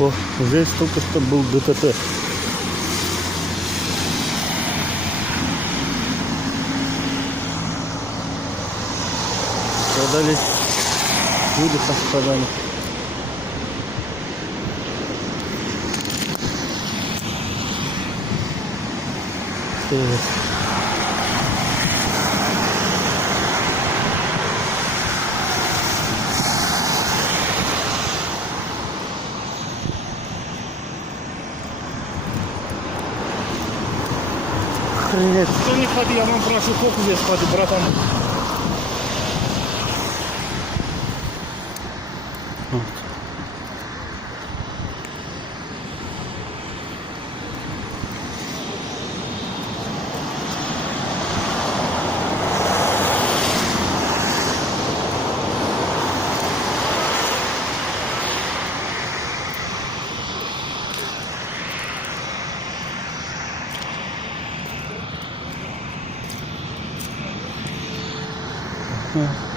О, здесь только что был ДТП. Продали люди пострадали. Охренеть. Кто не ходи, я вам прошу, сколько здесь ходи, братан. Вот. Yeah.